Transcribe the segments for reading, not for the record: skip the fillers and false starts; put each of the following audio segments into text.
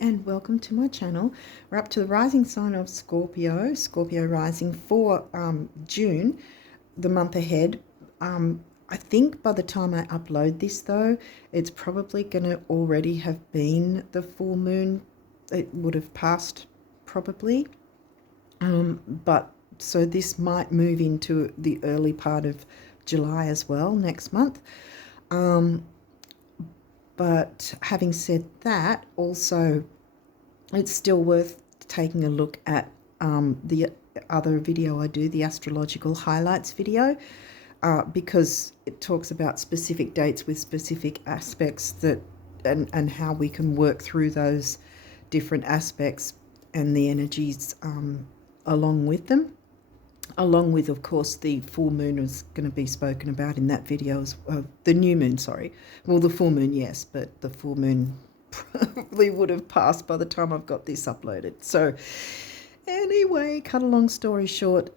and welcome to my channel. We're up to the rising sign of Scorpio, Scorpio rising for June, the month ahead. I think by the time I upload this though, it's probably going to already have been the full moon. It would have passed probably. But so this might move into the early part of July as well, next month. But having said that, also, it's still worth taking a look at the other video I do, the astrological highlights video, because it talks about specific dates with specific aspects that and how we can work through those different aspects and the energies along with them. Along with, of course, the full moon is going to be spoken about in that video, the new moon, sorry. Well, the full moon, yes, but the full moon probably would have passed by the time I've got this uploaded. So anyway, cut a long story short,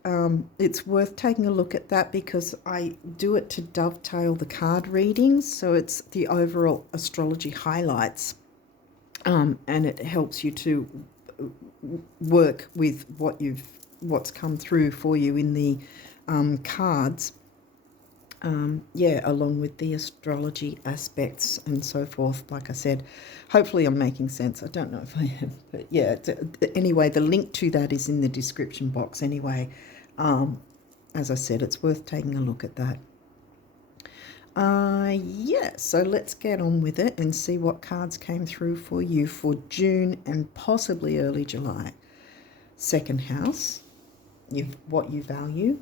it's worth taking a look at that because I do it to dovetail the card readings. So it's the overall astrology highlights, and it helps you to work with what's come through for you in the cards, along with the astrology aspects and so forth. Like I said, hopefully I'm making sense. I don't know if I am, but yeah, anyway, the link to that is in the description box anyway. As I said, it's worth taking a look at that. So let's get on with it and see what cards came through for you for June and possibly early July. Second house. What you value,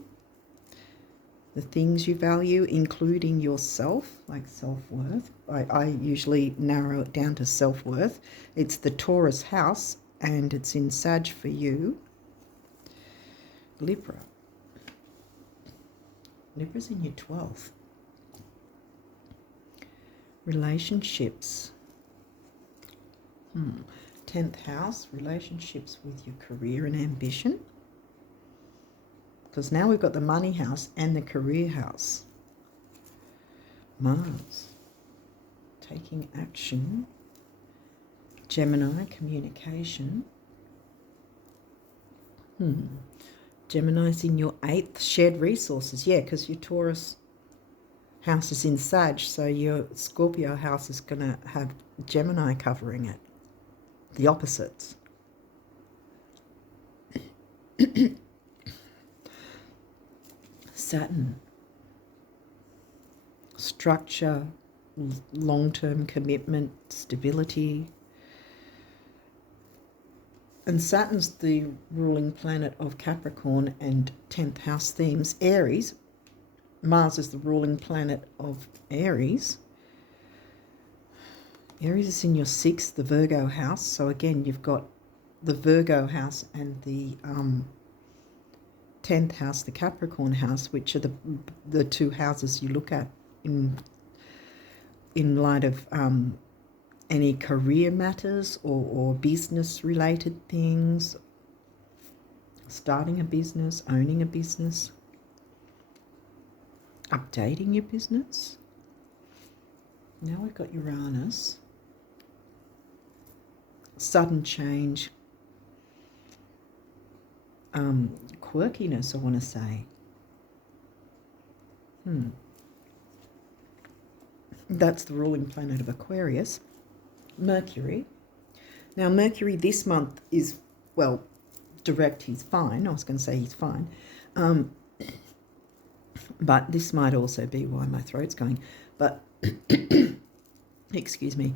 the things you value, including yourself, like self-worth. I usually narrow it down to self-worth. It's the Taurus house, and it's in Sag for you. Libra. Libra's in your 12th. Relationships. 10th house, relationships with your career and ambition. Because now we've got the money house and the career house. Mars, taking action. Gemini, communication. Gemini's in your 8th, shared resources. Yeah, because your Taurus house is in Sag, so your Scorpio house is going to have Gemini covering it. The opposites. Saturn, structure, long-term commitment, stability. And Saturn's the ruling planet of Capricorn and 10th house themes. Aries, Mars is the ruling planet of Aries. Aries is in your 6th, the Virgo house. So again, you've got the Virgo house and the 10th house, the Capricorn house, which are the two houses you look at in light of any career matters or business related things, starting a business, owning a business, updating your business. Now we've got Uranus, sudden change, quirkiness, I want to say. That's the ruling planet of Aquarius. Mercury. Now, Mercury this month is, well, direct, he's fine. I was going to say he's fine. But this might also be why my throat's going. But, excuse me.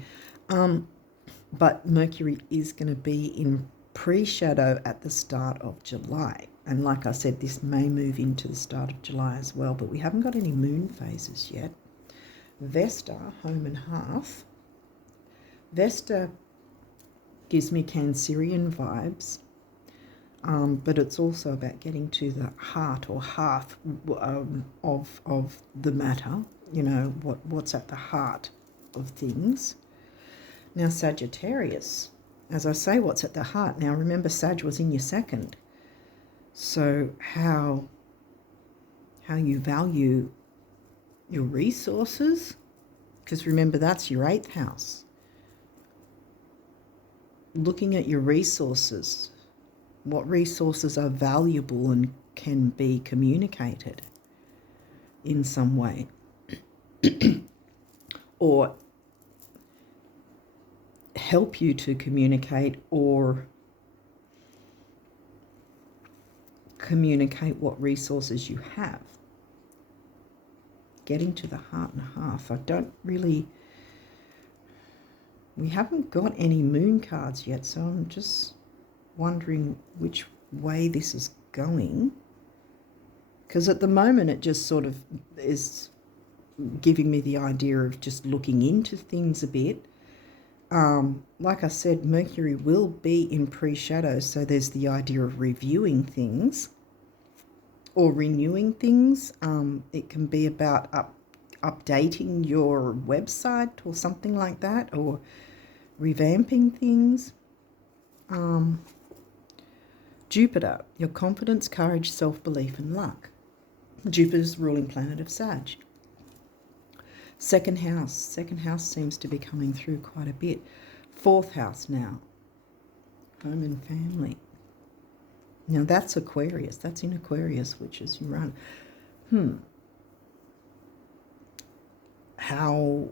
But Mercury is going to be in pre-shadow at the start of July. And like I said, this may move into the start of July as well, but we haven't got any moon phases yet. Vesta, home and hearth. Vesta gives me Cancerian vibes, but it's also about getting to the heart or hearth of the matter, you know, what's at the heart of things. Now, Sagittarius, as I say, what's at the heart? Now, remember, Sag was in your 2nd. So how you value your resources, because remember, that's your 8th house. looking at your resources. What resources are valuable and can be communicated in some way, or help you to communicate, or communicate what resources you have. Getting to the heart and a half. We haven't got any moon cards yet, so I'm just wondering which way this is going. Because at the moment it just sort of is giving me the idea of just looking into things a bit. Like I said, Mercury will be in pre-shadow, so there's the idea of reviewing things or renewing things. It can be about updating your website or something like that, or revamping things. Jupiter, your confidence, courage, self-belief and luck. Jupiter's ruling planet of Sag. Second house seems to be coming through quite a bit. Fourth house now, home and family. Now that's Aquarius, that's in Aquarius, which is Uranus. How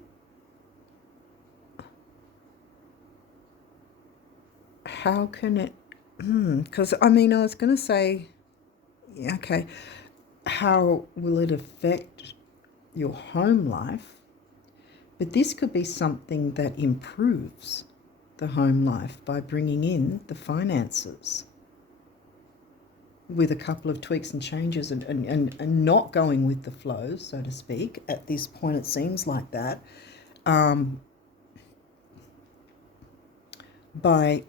can it, because I mean, I was going to say, yeah, okay, how will it affect your home life? But this could be something that improves the home life by bringing in the finances with a couple of tweaks and changes, and not going with the flow, so to speak. At this point it seems like that, by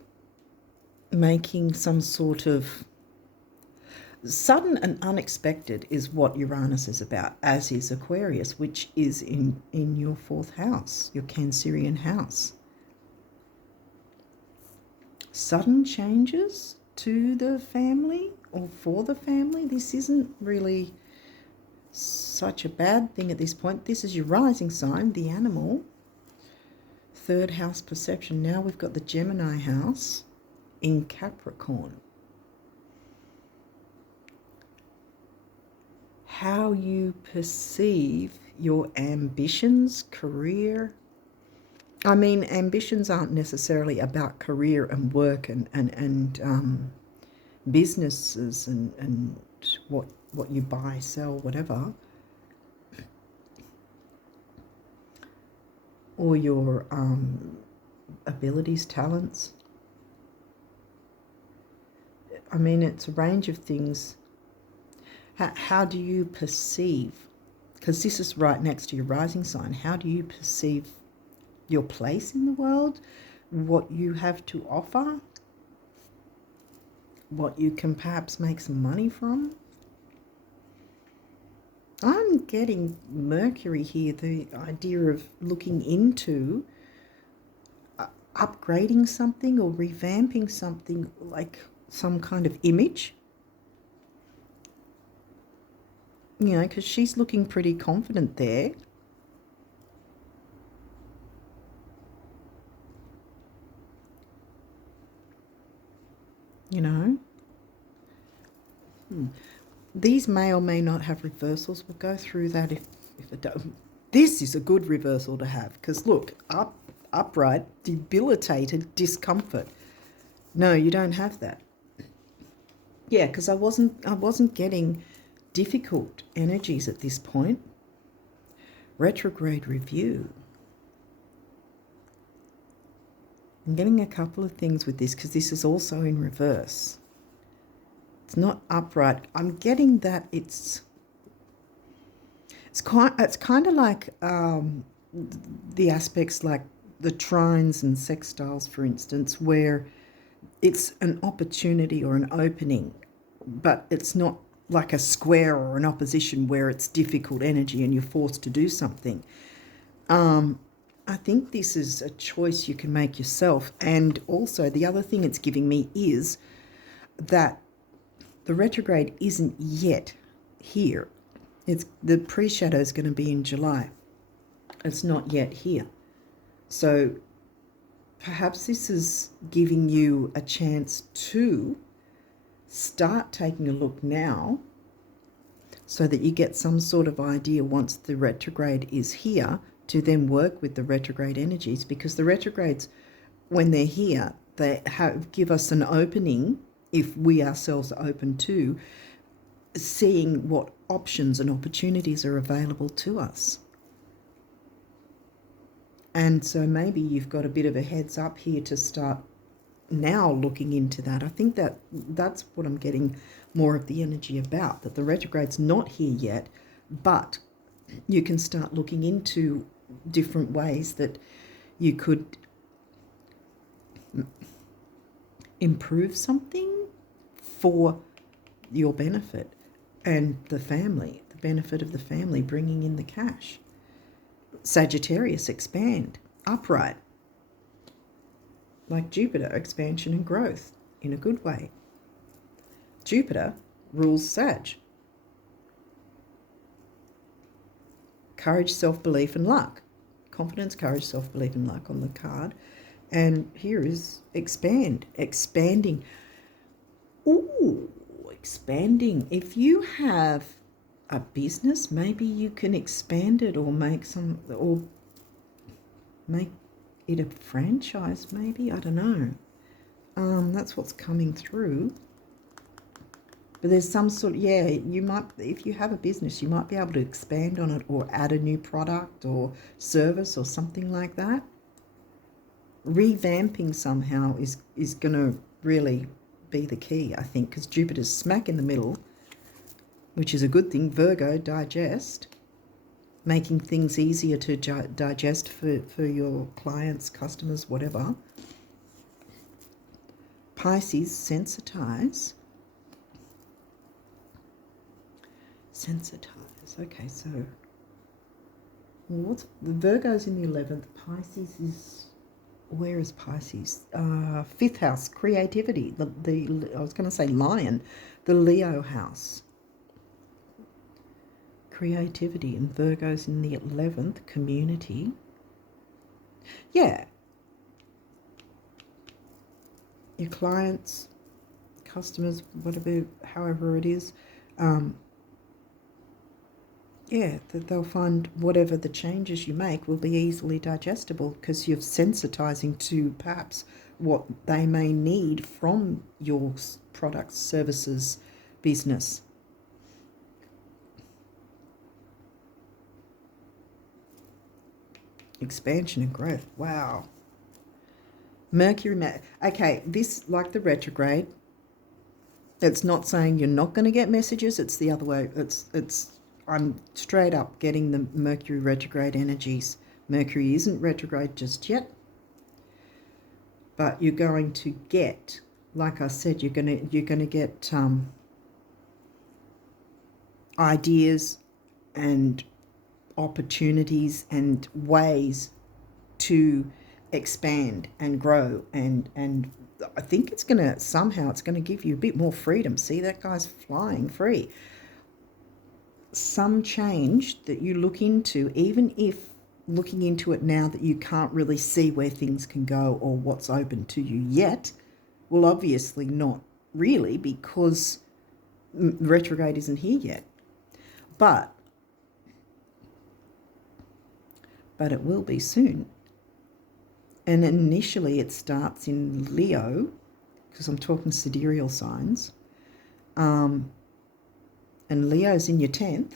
making some sort of sudden and unexpected is what Uranus is about, as is Aquarius, which is in your fourth house, your Cancerian house. Sudden changes to the family or for the family. This isn't really such a bad thing at this point. This is your rising sign, the animal. Third house perception. Now we've got the Gemini house in Capricorn. How you perceive your ambitions, career. I mean, ambitions aren't necessarily about career and work and businesses and what you buy, sell, whatever. Or your abilities, talents. I mean, it's a range of things. How do you perceive, because this is right next to your rising sign, how do you perceive your place in the world, what you have to offer, what you can perhaps make some money from? I'm getting Mercury here, the idea of looking into upgrading something or revamping something, like some kind of image. You know, because she's looking pretty confident there. You know. These may or may not have reversals. We'll go through that if it don't. This is a good reversal to have, because look, upright, debilitated discomfort. No, you don't have that. Yeah, because I wasn't getting difficult energies at this point. Retrograde review. I'm getting a couple of things with this, because this is also in reverse. It's not upright. I'm getting that it's kind of like the aspects like the trines and sextiles, for instance, where it's an opportunity or an opening, but it's not like a square or an opposition where it's difficult energy and you're forced to do something. I think this is a choice you can make yourself. And also the other thing it's giving me is that the retrograde isn't yet here. The pre-shadow is going to be in July. It's not yet here. So perhaps this is giving you a chance to start taking a look now so that you get some sort of idea once the retrograde is here to then work with the retrograde energies, because the retrogrades, when they're here, they give us an opening, if we ourselves are open to seeing what options and opportunities are available to us. And so maybe you've got a bit of a heads up here to start now looking into that. I think that's what I'm getting more of the energy about, that the retrograde's not here yet, but you can start looking into different ways that you could improve something for your benefit and the family, the benefit of the family, bringing in the cash. Sagittarius, expand, upright, like Jupiter, expansion and growth in a good way. Jupiter rules Sag. Courage, self-belief and luck. Confidence, courage, self-belief and luck on the card. And here is expand, expanding. Ooh, expanding. If you have a business, maybe you can expand it or make it a franchise, maybe. I don't know. That's what's coming through. But there's some sort, yeah, you might, if you have a business, you might be able to expand on it or add a new product or service or something like that. Revamping somehow is going to really be the key, I think, because Jupiter's smack in the middle, which is a good thing. Virgo, digest, making things easier to digest for your clients, customers, whatever. Pisces, sensitize. Sensitize. Okay, so what's the Virgo's in the 11th? Pisces is, where is Pisces? 5th house, creativity. The I was going to say lion, the Leo house. Creativity, and Virgo's in the 11th, community. Yeah. Your clients, customers, whatever, however it is, yeah, that they'll find whatever the changes you make will be easily digestible because you're sensitizing to perhaps what they may need from your products, services, business. Expansion and growth. Wow. Mercury. Okay, this, like the retrograde, it's not saying you're not going to get messages. It's the other way. I'm straight up getting the Mercury retrograde energies. Mercury isn't retrograde just yet, but you're going to get, like I said, you're going to get ideas and opportunities and ways to expand and grow, and I think it's going to somehow give you a bit more freedom. See, that guy's flying free. Some change that you look into, even if looking into it now that you can't really see where things can go or what's open to you yet, well, obviously not really, because retrograde isn't here yet. But it will be soon. And initially it starts in Leo, because I'm talking sidereal signs. And Leo's in your 10th.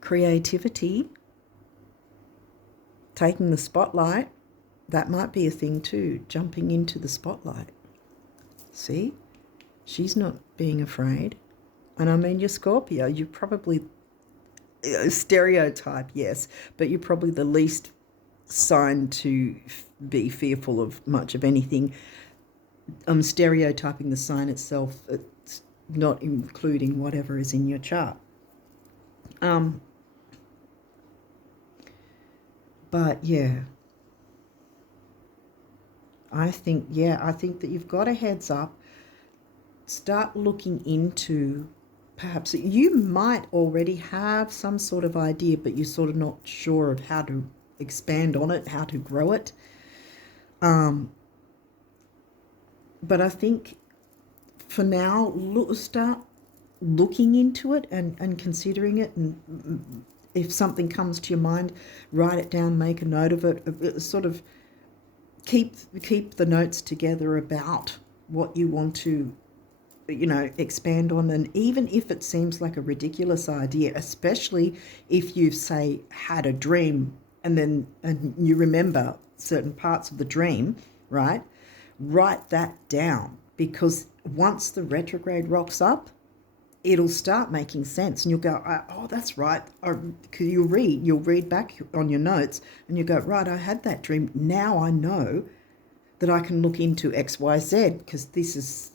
Creativity, taking the spotlight, that might be a thing too, jumping into the spotlight. See? She's not being afraid. And I mean, you're Scorpio, you're probably, stereotype, yes, but you're probably the least sign to be fearful of much of anything. I'm stereotyping the sign itself, it's not including whatever is in your chart. But yeah, I think that you've got a heads up. Start looking into perhaps you might already have some sort of idea, but you're sort of not sure of how to expand on it, how to grow it. But I think for now, start looking into it and considering it, and if something comes to your mind, write it down, make a note of it, sort of keep the notes together about what you want to, expand on. And even if it seems like a ridiculous idea, especially if you've, say, had a dream and you remember certain parts of the dream, right? Write that down, because once the retrograde rocks up, it'll start making sense, and you'll go, oh, that's right. Because you'll read back on your notes, and you go, right, I had that dream. Now I know that I can look into X, Y, Z, because this is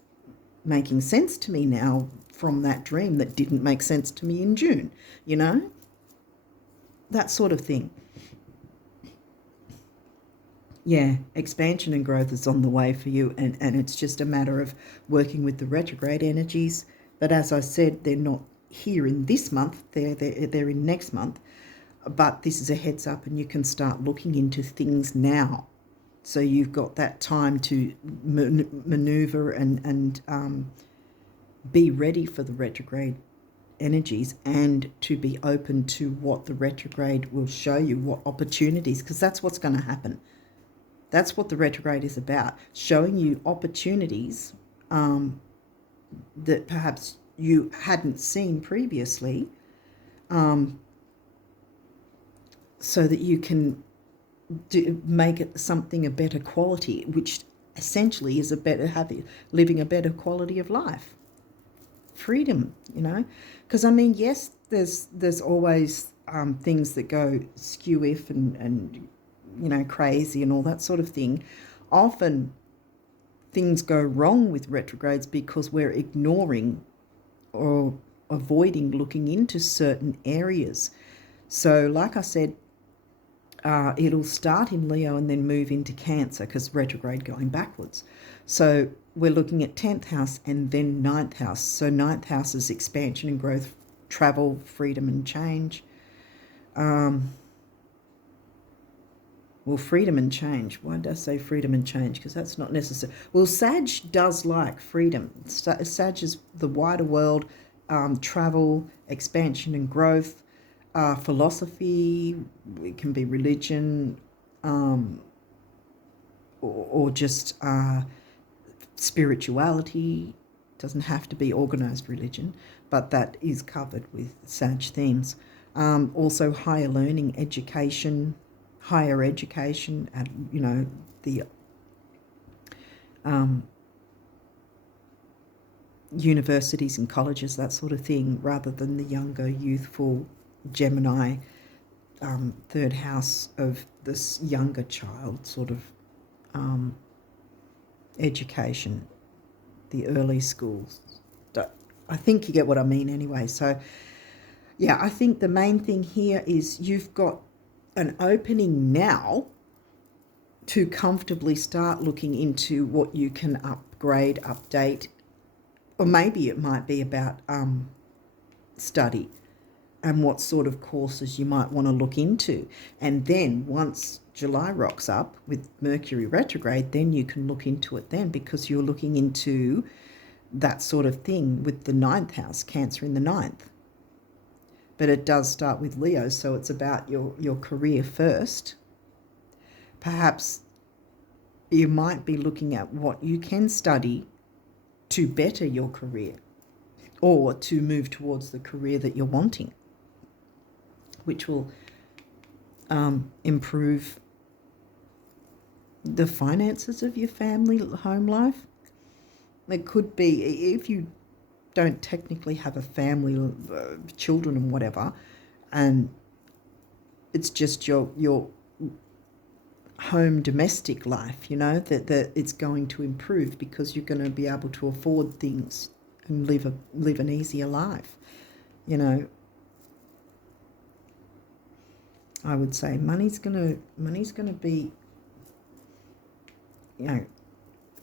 making sense to me now from that dream that didn't make sense to me in June, that sort of thing. Yeah, expansion and growth is on the way for you, and it's just a matter of working with the retrograde energies. But as I said, they're not here in this month, they're in next month. But this is a heads up, and you can start looking into things now. So you've got that time to maneuver and be ready for the retrograde energies, and to be open to what the retrograde will show you, what opportunities, because that's what's going to happen. That's what the retrograde is about, showing you opportunities that perhaps you hadn't seen previously, so that you can make it something a better quality, which essentially is living a better quality of life. Freedom, because yes, there's always things that go skew-if and crazy and all that sort of thing. Often things go wrong with retrogrades because we're ignoring or avoiding looking into certain areas. So like I said, it'll start in Leo and then move into Cancer, because retrograde going backwards. So we're looking at 10th house and then 9th house. So 9th house is expansion and growth, travel, freedom and change. Well, freedom and change. Why did I say freedom and change? Because that's not necessary. Well, Sag does like freedom. Sag is the wider world, travel, expansion and growth, philosophy. It can be religion, or just spirituality. It doesn't have to be organised religion, but that is covered with Sag themes. Also higher learning, education, higher education, and the universities and colleges, that sort of thing, rather than the younger, youthful Gemini, third house of this younger child sort of education, the early schools. I think you get what I mean anyway. So yeah, I think the main thing here is you've got an opening now to comfortably start looking into what you can upgrade, update, or maybe it might be about study and what sort of courses you might want to look into. And then once July rocks up with Mercury retrograde, then you can look into it then, because you're looking into that sort of thing with the 9th house, Cancer in the 9th. But it does start with Leo, so it's about your career first. Perhaps you might be looking at what you can study to better your career, or to move towards the career that you're wanting, which will improve the finances of your family, home life. It could be, if you don't technically have a family, children and whatever, and it's just your home domestic life, that it's going to improve, because you're going to be able to afford things and live an easier life. I would say money's gonna be,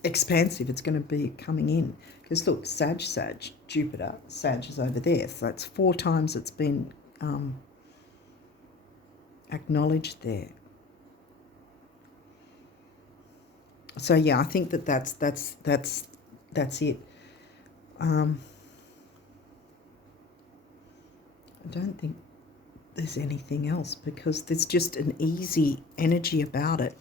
expansive. It's going to be coming in. Because look, Sag, Jupiter, Sag is over there. So that's 4 times it's been acknowledged there. So yeah, I think that's it. I don't think there's anything else because there's just an easy energy about it.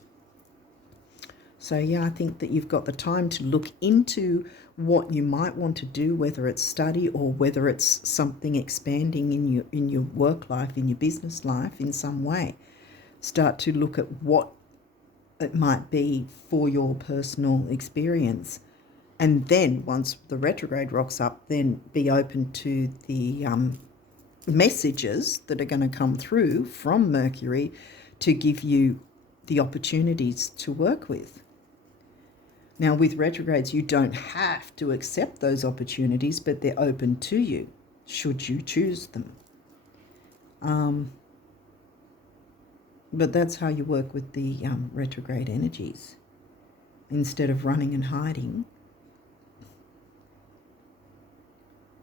So yeah, I think that you've got the time to look into what you might want to do, whether it's study or whether it's something expanding in your work life, in your business life in some way. Start to look at what it might be for your personal experience. And then once the retrograde rocks up, then be open to the messages that are going to come through from Mercury to give you the opportunities to work with. Now, with retrogrades, you don't have to accept those opportunities, but they're open to you, should you choose them. But that's how you work with the retrograde energies. Instead of running and hiding.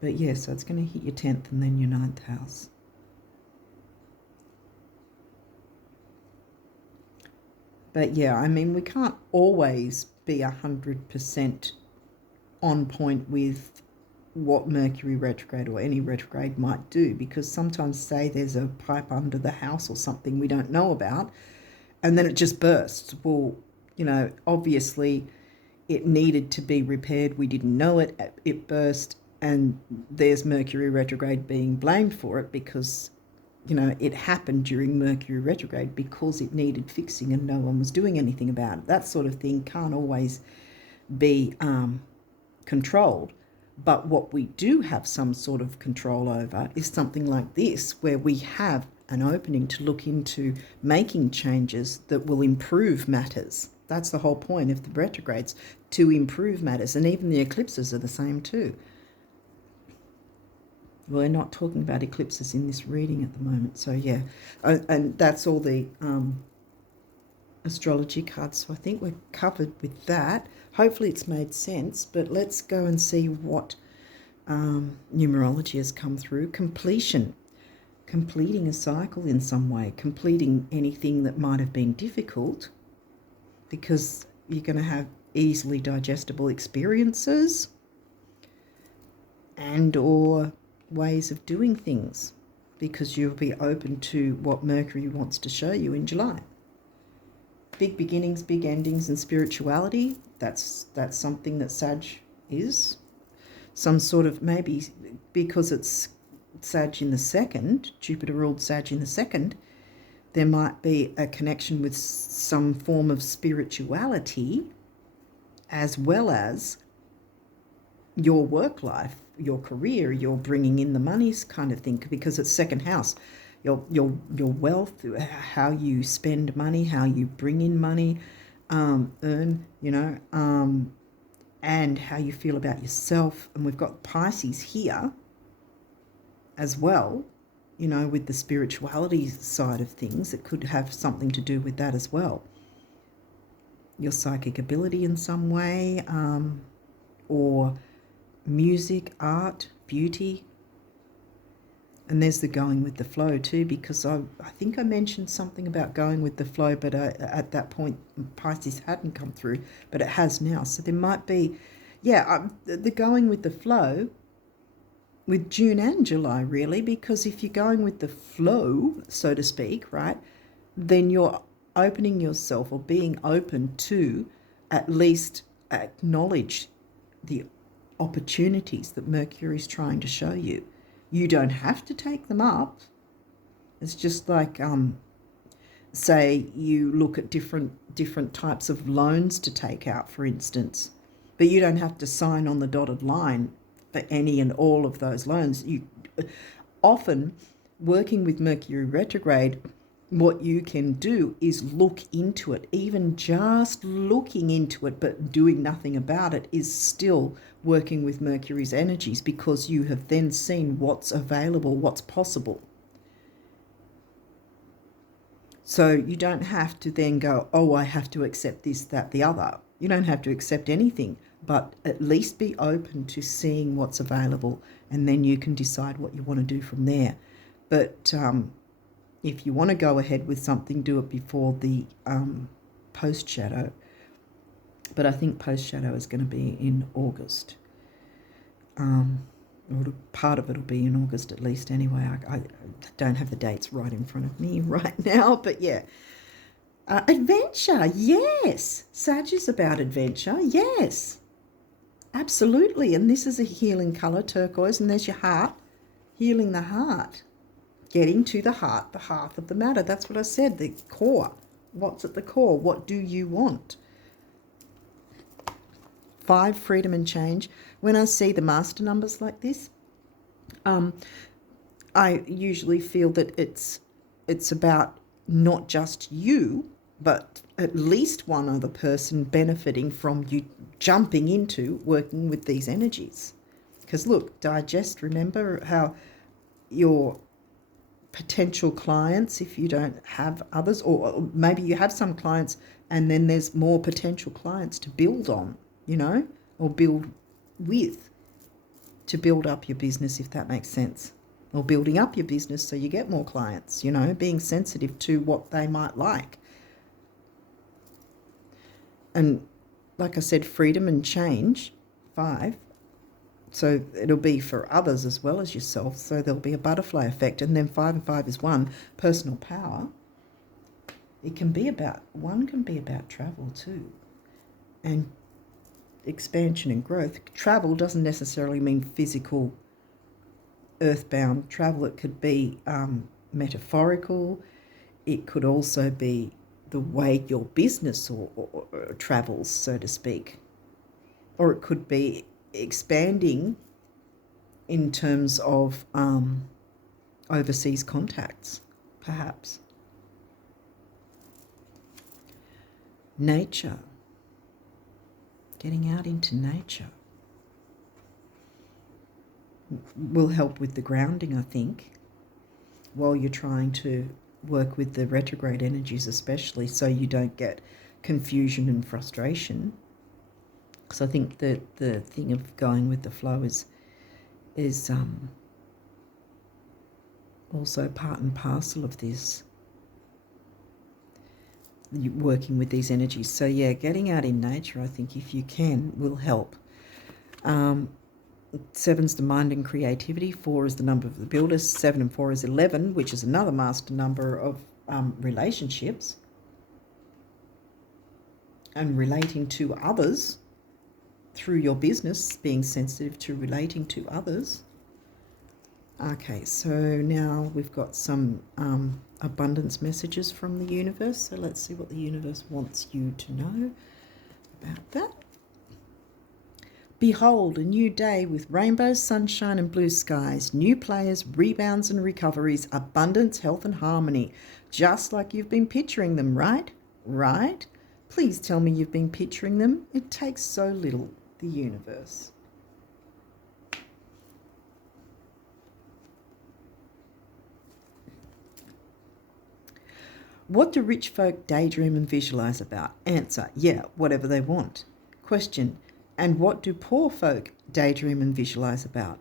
But yeah, so it's going to hit your 10th and then your 9th house. But yeah, I mean, we can't always be 100% on point with what Mercury retrograde or any retrograde might do, because sometimes, say, there's a pipe under the house or something we don't know about, and then it just bursts. Well, you know, obviously it needed to be repaired. We didn't know it. It burst, and there's Mercury retrograde being blamed for it because, you know, it happened during Mercury retrograde because it needed fixing and no one was doing anything about it. That sort of thing can't always be controlled. But what we do have some sort of control over is something like this, where we have an opening to look into making changes that will improve matters. That's the whole point of the retrogrades, to improve matters. And even the eclipses are the same too. We're not talking about eclipses in this reading at the moment. So yeah, and that's all the astrology cards. So I think we're covered with that. Hopefully it's made sense, but let's go and see what numerology has come through. Completion. Completing a cycle in some way. Completing anything that might have been difficult, because you're going to have easily digestible experiences and or ways of doing things, because you'll be open to what Mercury wants to show you in July. Big beginnings, big endings, and spirituality. That's something that Sag is. Some sort of, maybe because it's Sag in the second, Jupiter ruled Sag in the second, there might be a connection with some form of spirituality as well as your work life, your career, your bringing in the monies kind of thing, because it's second house. Your wealth, how you spend money, how you bring in money, earn, you know, and how you feel about yourself. And we've got Pisces here as well, you know, with the spirituality side of things. It could have something to do with that as well. Your psychic ability in some way, or music, art, beauty. And there's the going with the flow too, because I think I mentioned something about going with the flow, but at that point Pisces hadn't come through, but it has now. So there might be, yeah, the going with the flow with June and July, really, because if you're going with the flow, so to speak, right, then you're opening yourself or being open to at least acknowledge the opportunities that Mercury is trying to show you. You don't have to take them up. It's just like, say you look at different types of loans to take out, for instance, but you don't have to sign on the dotted line for any and all of those loans. You often, working with Mercury retrograde, what you can do is look into it. Even just looking into it but doing nothing about it is still working with Mercury's energies, because you have then seen what's available, what's possible. So you don't have to then go, oh, I have to accept this, that, the other. You don't have to accept anything, but at least be open to seeing what's available, and then you can decide what you want to do from there. But if you want to go ahead with something, do it before the post shadow. But I think post shadow is going to be in August. Or part of it will be in August at least anyway. I don't have the dates right in front of me right now, but yeah. Adventure, yes. Sag is about adventure, yes. Absolutely. And this is a healing colour, turquoise, and there's your heart. Healing the heart. Getting to the heart of the matter. That's what I said, the core. What's at the core? What do you want? 5, freedom and change. When I see the master numbers like this, I usually feel that it's about not just you, but at least one other person benefiting from you jumping into working with these energies. Because look, digest, remember how your potential clients, if you don't have others, or maybe you have some clients and then there's more potential clients to build on, you know, or build with, to build up your business, if that makes sense. Or building up your business so you get more clients, you know, being sensitive to what they might like. And like I said, freedom and change, 5. So it'll be for others as well as yourself. So there'll be a butterfly effect. And then 5 and 5 is 1, personal power. It can be about, 1 can be about travel too. And expansion and growth. Travel doesn't necessarily mean physical earthbound travel. It could be metaphorical. It could also be the way your business or travels, so to speak. Or it could be expanding in terms of overseas contacts, perhaps. Nature. Getting out into nature will help with the grounding, I think, while you're trying to work with the retrograde energies especially, so you don't get confusion and frustration. Because I think that the thing of going with the flow is also part and parcel of this, working with these energies. So yeah, getting out in nature, I think, if you can, will help. 7's the mind and creativity. 4 is the number of the builder. 7 and 4 is 11, which is another master number of relationships and relating to others through your business, being sensitive to relating to others. Okay, so now we've got some abundance messages from the universe. So let's see what the universe wants you to know about that. Behold, a new day with rainbows, sunshine and blue skies, new players, rebounds and recoveries, abundance, health and harmony, just like you've been picturing them, right? Right? Please tell me you've been picturing them. It takes so little, the universe. What do rich folk daydream and visualize about? Answer, yeah, whatever they want. Question, and what do poor folk daydream and visualize about?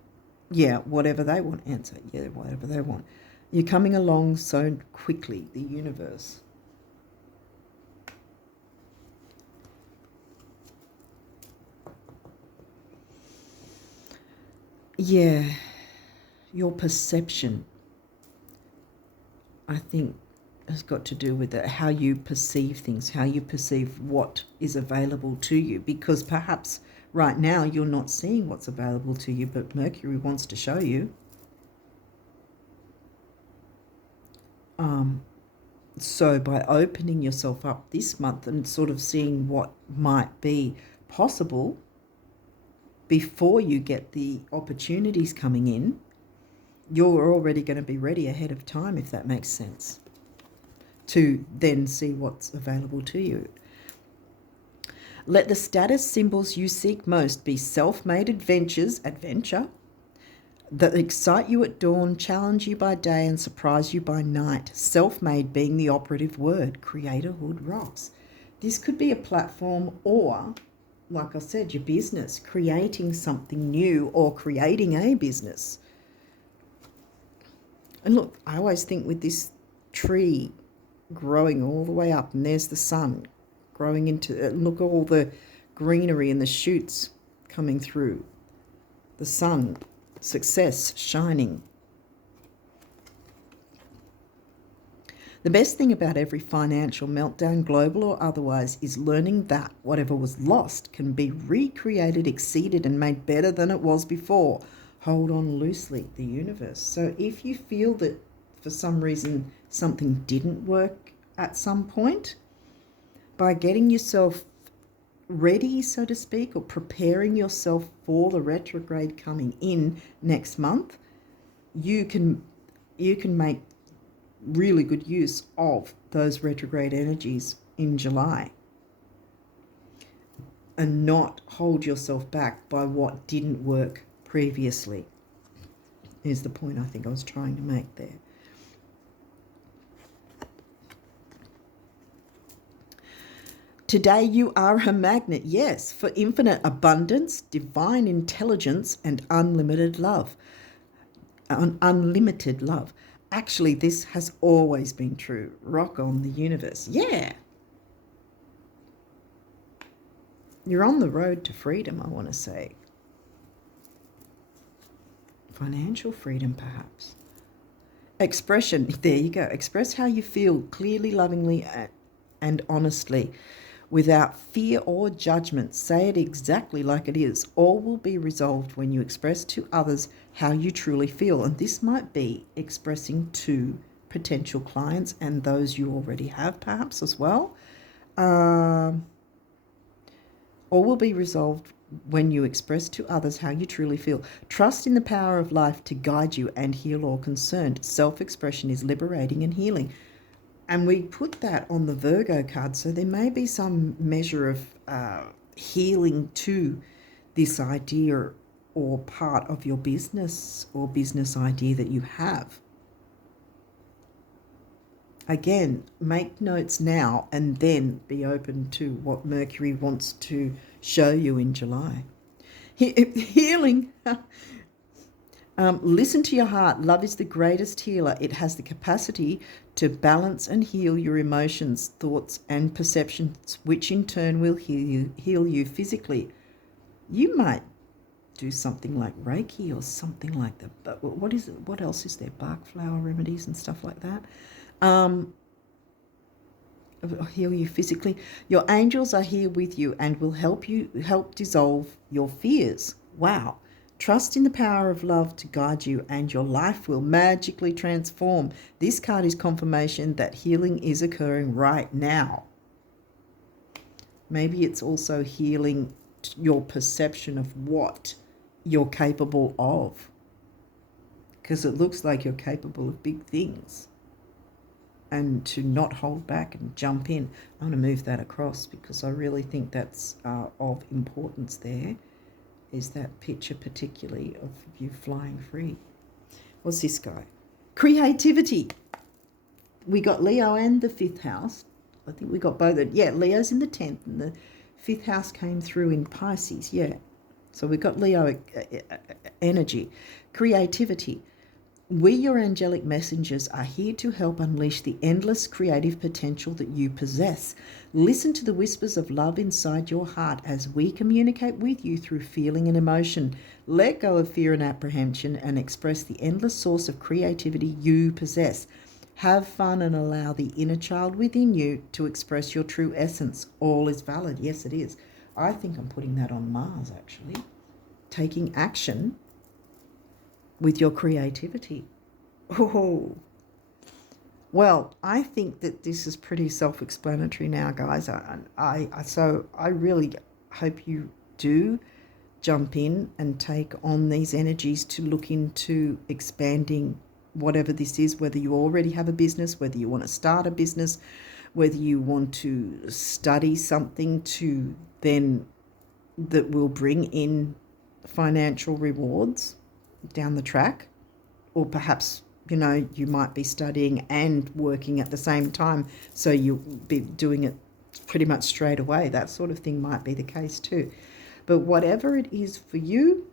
Yeah, whatever they want. Answer, yeah, whatever they want. You're coming along so quickly, the universe. Yeah, your perception, I think, has got to do with how you perceive things, how you perceive what is available to you, because perhaps right now you're not seeing what's available to you, but Mercury wants to show you. So by opening yourself up this month and sort of seeing what might be possible before you get the opportunities coming in, you're already going to be ready ahead of time, if that makes sense, to then see what's available to you. Let the status symbols you seek most be self-made adventure, that excite you at dawn, challenge you by day and surprise you by night. Self-made being the operative word. Creatorhood rocks. This could be a platform or, like I said, your business, creating something new or creating a business. And look, I always think with this tree growing all the way up, and there's the sun growing into, look, all the greenery and the shoots coming through. The sun, success shining. The best thing about every financial meltdown, global or otherwise, is learning that whatever was lost can be recreated, exceeded, and made better than it was before. Hold on loosely, the universe. So if you feel that for some reason something didn't work at some point, by getting yourself ready, so to speak, or preparing yourself for the retrograde coming in next month, you can make really good use of those retrograde energies in July and not hold yourself back by what didn't work previously, is the point I think I was trying to make there. Today you are a magnet, yes, for infinite abundance, divine intelligence, and unlimited love. Unlimited love. Actually, this has always been true. Rock on, the universe. Yeah. You're on the road to freedom, I want to say. Financial freedom, perhaps. Expression. There you go. Express how you feel clearly, lovingly, and honestly, without fear or judgment. Say it exactly like it is. All will be resolved when you express to others how you truly feel. And this might be expressing to potential clients and those you already have, perhaps, as well. All will be resolved when you express to others how you truly feel. Trust in the power of life to guide you and heal all concerned. Self-expression is liberating and healing. And we put that on the Virgo card, so there may be some measure of healing to this idea or part of your business or business idea that you have. Again, make notes now and then be open to what Mercury wants to show you in July. Healing. Listen to your heart. Love is the greatest healer. It has the capacity to balance and heal your emotions, thoughts, and perceptions, which in turn will heal you physically. You might do something like Reiki or something like that. But what is it? What else is there? Bach flower remedies and stuff like that. Heal you physically. Your angels are here with you and will help dissolve your fears. Wow. Trust in the power of love to guide you and your life will magically transform. This card is confirmation that healing is occurring right now. Maybe it's also healing your perception of what you're capable of. Because it looks like you're capable of big things. And to not hold back and jump in. I'm going to move that across because I really think that's of importance there. Is that picture particularly of you flying free. What's this guy? Creativity. We got Leo and the 5th house. I think we got both. Yeah, Leo's in the 10th and the 5th house came through in Pisces. Yeah. So we got Leo energy. Creativity. We, your angelic messengers, are here to help unleash the endless creative potential that you possess. Listen to the whispers of love inside your heart as we communicate with you through feeling and emotion. Let go of fear and apprehension and express the endless source of creativity you possess. Have fun and allow the inner child within you to express your true essence. All is valid. Yes, it is. I think I'm putting that on Mars, actually. Taking action with your creativity. Oh, well, I think that this is pretty self-explanatory now, guys. So I really hope you do jump in and take on these energies to look into expanding whatever this is, whether you already have a business, whether you want to start a business, whether you want to study something to then that will bring in financial rewards down the track, or perhaps you might be studying and working at the same time, so you'll be doing it pretty much straight away. That sort of thing might be the case too. But whatever it is for you,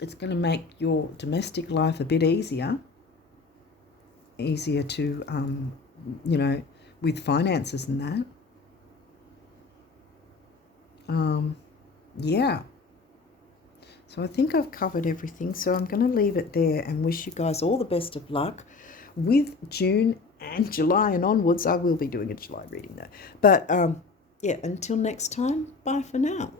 it's going to make your domestic life a bit easier to, you know, with finances and that. Yeah. So I think I've covered everything. So I'm going to leave it there and wish you guys all the best of luck with June and July and onwards. I will be doing a July reading though. But yeah, until next time, bye for now.